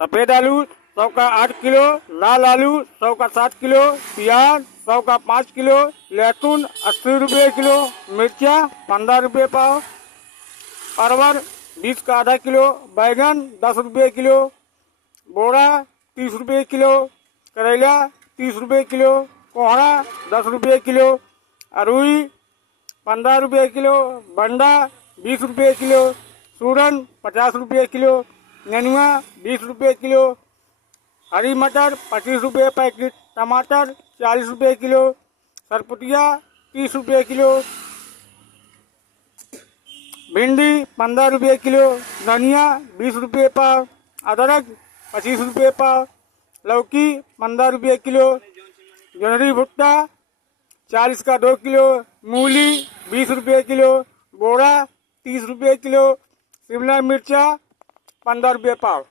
सफ़ेद आलू 100 का 8 किलो, लाल आलू 100 का 7 किलो, प्याज 100 का 5 किलो, लहसुन 80 रुपये किलो, मिर्चा 15 रुपये पाव, परवल 20 का आधा किलो, बैगन 10 रुपये किलो, बोड़ा 30 रुपये किलो, करेला 30 रुपये किलो, कोहड़ा 10 रुपये किलो, अरुई 15 रुपये किलो, बंडा 20 रुपये किलो, सूरन 50 रुपये किलो, नेनुआ 20 रुपये किलो, हरी मटर 25 रुपये पैकेट, टमाटर 40 रुपये किलो, सरपुतिया 30 रुपये किलो, भिंडी 15 रुपये किलो, धनिया 20 रुपये पाव, अदरक 25 रुपये पाव, लौकी 15 रुपये किलो, जोंधरी भुट्टा 40 का 2 किलो, मूली 20 रुपये किलो, बोड़ा 30 रुपये किलो, शिमला मिर्चा 15 रुपये पाव।